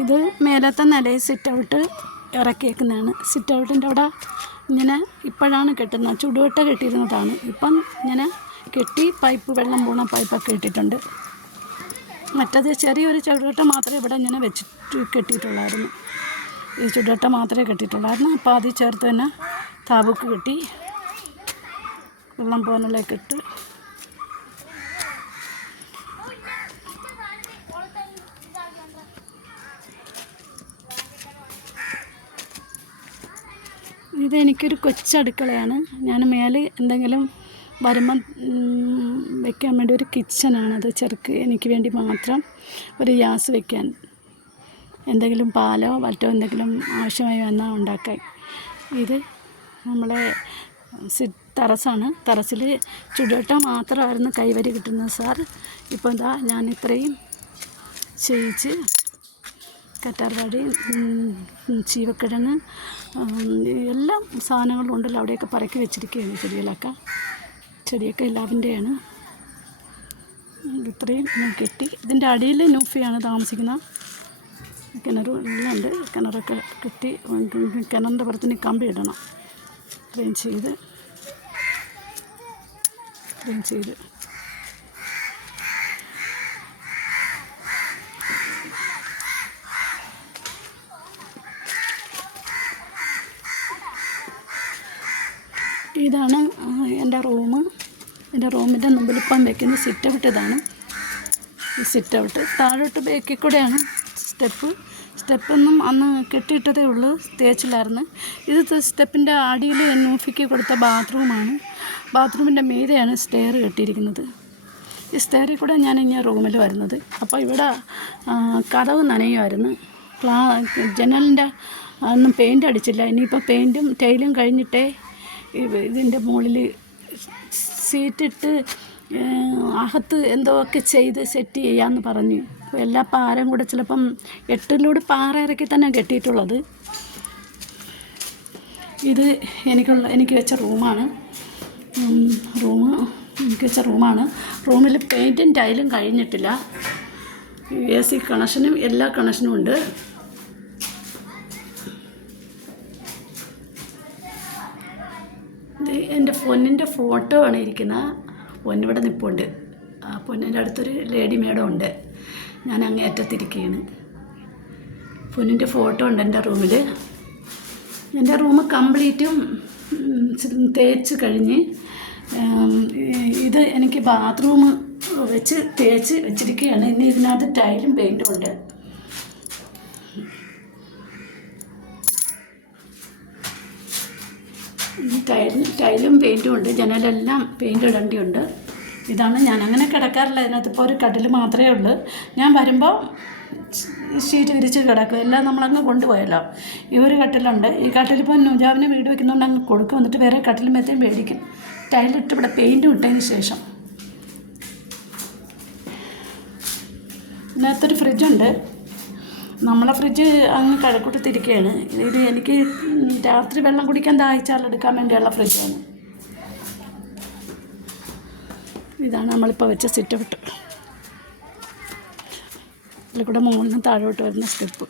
ഇത് മേലത്തെ നിലയിൽ സിറ്റ് ഔട്ട് ഇറക്കിയേക്കുന്നതാണ്. സിറ്റ് ഔട്ടിൻ്റെ അവിടെ ഇങ്ങനെ ഇപ്പോഴാണ് കെട്ടുന്നത്. ചുടുവട്ട കെട്ടിയിരുന്നതാണ്. ഇപ്പം ഇങ്ങനെ കെട്ടി പൈപ്പ്, വെള്ളം പോണ പൈപ്പൊക്കെ ഇട്ടിട്ടുണ്ട്. മറ്റത് ചെറിയൊരു ചുടുവട്ട മാത്രമേ ഇവിടെ ഇങ്ങനെ വെച്ചിട്ട് കെട്ടിയിട്ടുള്ളായിരുന്നു. ഈ ചുടുവട്ട മാത്രമേ കെട്ടിയിട്ടുള്ളായിരുന്നു. അപ്പോൾ അതിൽ ചേർത്ത് തന്നെ താബൂക്ക് കെട്ടി വെള്ളം പോകാനുള്ളതൊക്കെ ഇട്ട് ഇതെനിക്കൊരു കൊച്ചടുക്കളയാണ്. ഞാൻ മേലെ എന്തെങ്കിലും വരുമ്പം വെക്കാൻ വേണ്ടി ഒരു കിച്ചണാണത്. എനിക്ക് വേണ്ടി മാത്രം ഒരു ഗ്യാസ് വെക്കാൻ, എന്തെങ്കിലും പാലോ മറ്റോ എന്തെങ്കിലും ആവശ്യമായി വന്നാൽ ഉണ്ടാക്കാൻ. ഇത് നമ്മളെ ടെറസാണ്. ടെറസിൽ ചുടുവട്ട മാത്രമായിരുന്നു കൈവരി കിട്ടുന്നത് സാർ. ഇപ്പോൾ എന്താ ഞാൻ ഇത്രയും ചെയ്യിച്ച് കറ്റാർവാഴി, ചീവക്കിഴങ്ങ്, എല്ലാം സാധനങ്ങളും ഉണ്ടല്ലോ അവിടെയൊക്കെ പറക്കി വെച്ചിരിക്കുകയാണ്. ചെടിയൊക്കെ എല്ലാവൻ്റെയാണ്. ഇത്രയും ഞാൻ കെട്ടി. ഇതിൻ്റെ അടിയിൽ നൂഫിയാണ് താമസിക്കുന്നത്. കിണറും എല്ലാം ഉണ്ട്. കിണറൊക്കെ കെട്ടി കിണറിൻ്റെ പുറത്തിന് കമ്പി ഇടണം. ഇത്രയും ചെയ്ത് ഇതാണ് എൻ്റെ റൂം. എൻ്റെ റൂമിൻ്റെ മുമ്പിൽ ഇപ്പം വയ്ക്കുന്ന സിറ്റ് ഔട്ട് ഇതാണ്. ഈ സിറ്റ് ഔട്ട് താഴോട്ട് ബേക്കിൽ കൂടെയാണ് സ്റ്റെപ്പൊന്നും അന്ന് കെട്ടിയിട്ടതേ ഉള്ളൂ, തേച്ചില്ലായിരുന്നു. ഇത് സ്റ്റെപ്പിൻ്റെ അടിയിൽ നൂഫിക്ക് കൊടുത്ത ബാത്റൂമാണ്. ബാത്റൂമിൻ്റെ മീതെയാണ് സ്റ്റെയർ കെട്ടിയിരിക്കുന്നത്. ഈ സ്റ്റെയറിൽ കൂടെ ഞാൻ ഇനി റൂമിൽ വരുന്നത്. അപ്പോൾ ഇവിടെ കതവ് നനയുമായിരുന്നു. ജനലിൻ്റെ ഒന്നും പെയിൻ്റ് അടിച്ചില്ല. ഇനിയിപ്പോൾ പെയിൻറ്റും ടൈലും കഴിഞ്ഞിട്ടേ ഇതിൻ്റെ മുകളിൽ സീറ്റിട്ട് അകത്ത് എന്തോ ഒക്കെ ചെയ്ത് സെറ്റ് ചെയ്യാമെന്ന് പറഞ്ഞു. അപ്പോൾ എല്ലാ പാരം കൂടെ ചിലപ്പം 8 പാറ ഇറക്കി തന്നെ കെട്ടിയിട്ടുള്ളത്. ഇത് എനിക്ക് വെച്ച റൂമാണ്. റൂമിൽ പെയിൻറ്റും ടൈലും കഴിഞ്ഞിട്ടില്ല. AC കണക്ഷനും എല്ലാ കണക്ഷനും ഉണ്ട്. എൻ്റെ പൊന്നിൻ്റെ ഫോട്ടോ ആണ് ഇരിക്കുന്നത്. പൊന്നിവിടെ നിൽപ്പുണ്ട്. ആ പൊന്നിൻ്റെ അടുത്തൊരു ലേഡി മേഡം ഉണ്ട്. ഞാൻ അങ്ങേയറ്റത്തിരിക്കുകയാണ്. പൊന്നിൻ്റെ ഫോട്ടോ ഉണ്ട് എൻ്റെ റൂമിൽ. എൻ്റെ റൂം കംപ്ലീറ്റും തേച്ച് കഴിഞ്ഞ്, ഇത് എനിക്ക് ബാത്റൂം വെച്ച് തേച്ച് വെച്ചിരിക്കുകയാണ്. ഇനി ഇതിനകത്ത് ടൈലും പെയിൻറ്റും ഉണ്ട്. ടൈലും പെയിൻറ്റും ഉണ്ട്. ജനലെല്ലാം പെയിൻറ്റ് ഇടേണ്ടിയുണ്ട്. ഇതാണ് ഞാൻ അങ്ങനെ കിടക്കാറില്ല. ഇതിനകത്ത് ഇപ്പോൾ ഒരു കട്ടിൽ മാത്രമേ ഉള്ളൂ. ഞാൻ വരുമ്പോൾ ഷീറ്റ് വിരിച്ച് കിടക്കും. എല്ലാം നമ്മളങ്ങ് കൊണ്ടുപോയല്ലോ. ഈ ഒരു കട്ടിലുണ്ട്. ഈ കട്ടിലിപ്പോൾ നുജാവിന് വീട് വയ്ക്കുന്നതുകൊണ്ട് അങ്ങ് കൊടുക്കും. എന്നിട്ട് വേറെ കട്ടിലും മെത്തയും മേടിക്കും. ടൈലിട്ട് ഇവിടെ പെയിൻറ്റും ഇട്ടതിന് ശേഷം ഇതിനകത്തൊരു ഫ്രിഡ്ജുണ്ട്. നമ്മളെ ഫ്രിഡ്ജ് അങ്ങ് കഴക്കൂട്ടത്തിരിക്കുകയാണ്. ഇത് എനിക്ക് രാത്രി വെള്ളം കുടിക്കാൻ ദാഹിച്ചാൽ എടുക്കാൻ വേണ്ടിയുള്ള ഫ്രിഡ്ജാണ്. ഇതാണ് നമ്മളിപ്പോൾ വെച്ച സിറ്റ് ഔട്ട്. ഇതിൽ കൂടെ മുകളിൽ നിന്ന് താഴോട്ട് വരുന്ന സ്റ്റെപ്പ്.